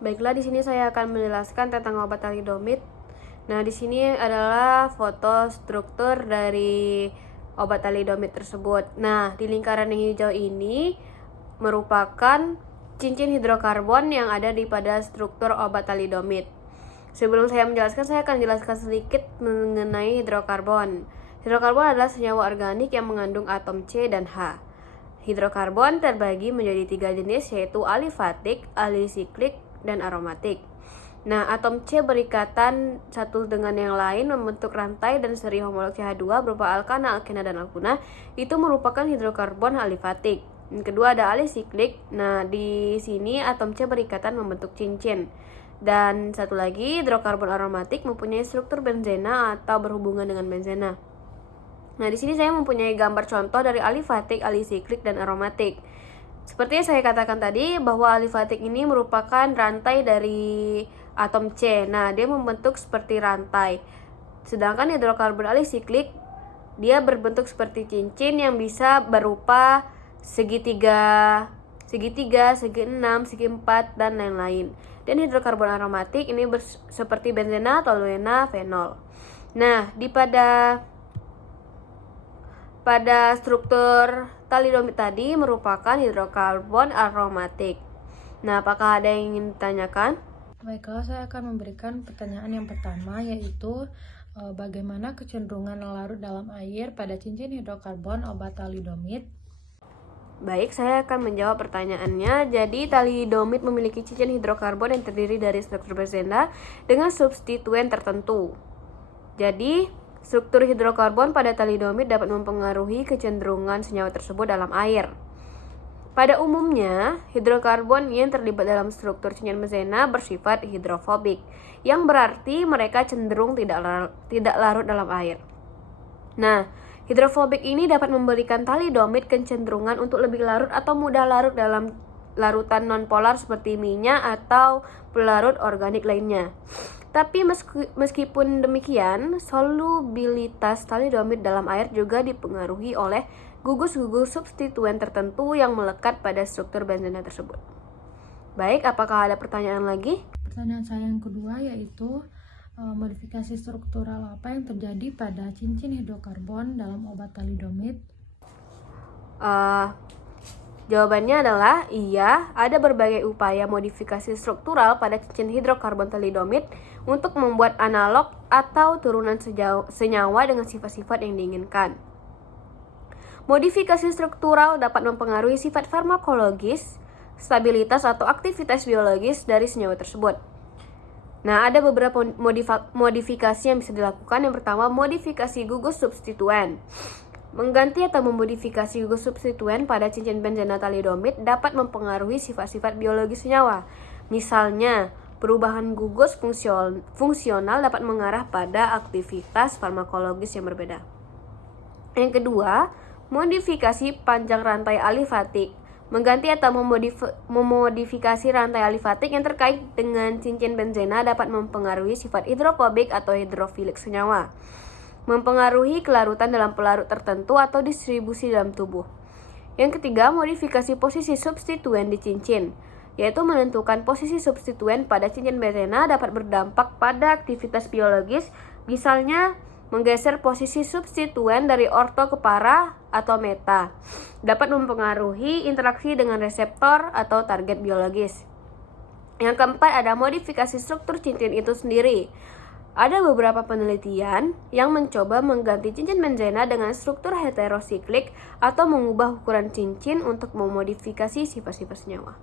Baiklah, di sini saya akan menjelaskan tentang obat thalidomid. Nah, di sini adalah foto struktur dari obat thalidomid tersebut. Nah, di lingkaran yang hijau ini merupakan cincin hidrokarbon yang ada di pada struktur obat thalidomid. Sebelum saya menjelaskan, saya akan jelaskan sedikit mengenai hidrokarbon. Hidrokarbon adalah senyawa organik yang mengandung atom C dan H. Hidrokarbon terbagi menjadi 3 jenis, yaitu alifatik, alisiklik, dan aromatik. Nah, atom C berikatan satu dengan yang lain membentuk rantai dan seri homolog CH2 berupa alkana, alkena, dan alkuna. Itu merupakan hidrokarbon alifatik. Yang kedua ada alisiklik. Nah, di sini atom C berikatan membentuk cincin. Dan satu lagi, hidrokarbon aromatik mempunyai struktur benzena atau berhubungan dengan benzena. Nah, di sini saya mempunyai gambar contoh dari alifatik, alisiklik, dan aromatik. Seperti yang saya katakan tadi, bahwa alifatik ini merupakan rantai dari atom C. Nah, dia membentuk seperti rantai. Sedangkan hidrokarbon alisiklik, dia berbentuk seperti cincin yang bisa berupa segitiga, segi 6, segi 4, dan lain-lain. Dan hidrokarbon aromatik ini seperti benzena, toluena, fenol. Nah, pada struktur thalidomid tadi merupakan hidrokarbon aromatik. Nah, apakah ada yang ingin ditanyakan? Baiklah, saya akan memberikan pertanyaan yang pertama, yaitu bagaimana kecenderungan larut dalam air pada cincin hidrokarbon obat thalidomid? Baik, saya akan menjawab pertanyaannya. Jadi, thalidomid memiliki cincin hidrokarbon yang terdiri dari struktur benzena dengan substituen tertentu. Jadi, struktur hidrokarbon pada thalidomid dapat mempengaruhi kecenderungan senyawa tersebut dalam air. Pada umumnya, hidrokarbon yang terlibat dalam struktur cincin benzena bersifat hidrofobik, yang berarti mereka cenderung tidak larut dalam air. Nah, hidrofobik ini dapat memberikan thalidomid kecenderungan untuk lebih larut atau mudah larut dalam larutan nonpolar seperti minyak atau pelarut organik lainnya. Tapi meskipun demikian, solubilitas thalidomid dalam air juga dipengaruhi oleh gugus-gugus substituen tertentu yang melekat pada struktur benzena tersebut. Baik, apakah ada pertanyaan lagi? Pertanyaan saya yang kedua yaitu modifikasi struktural apa yang terjadi pada cincin hidrokarbon dalam obat thalidomid? Jawabannya adalah iya, ada berbagai upaya modifikasi struktural pada cincin hidrokarbon thalidomid untuk membuat analog atau turunan senyawa dengan sifat-sifat yang diinginkan. Modifikasi struktural dapat mempengaruhi sifat farmakologis, stabilitas atau aktivitas biologis dari senyawa tersebut. Nah, ada beberapa modifikasi yang bisa dilakukan. Yang pertama, modifikasi gugus substituen. Mengganti atau memodifikasi gugus substituen pada cincin benzena thalidomid dapat mempengaruhi sifat-sifat biologis senyawa. Misalnya, perubahan gugus fungsional dapat mengarah pada aktivitas farmakologis yang berbeda. Yang kedua, modifikasi panjang rantai alifatik. Mengganti atau memodifikasi rantai alifatik yang terkait dengan cincin benzena dapat mempengaruhi sifat hidrofobik atau hidrofilik senyawa, mempengaruhi kelarutan dalam pelarut tertentu atau distribusi dalam tubuh. Yang ketiga, modifikasi posisi substituen di cincin, yaitu menentukan posisi substituen pada cincin benzena dapat berdampak pada aktivitas biologis, misalnya menggeser posisi substituen dari orto ke para atau meta, dapat mempengaruhi interaksi dengan reseptor atau target biologis. Yang keempat, ada modifikasi struktur cincin itu sendiri. Ada beberapa penelitian yang mencoba mengganti cincin benzena dengan struktur heterosiklik atau mengubah ukuran cincin untuk memodifikasi sifat-sifat senyawa.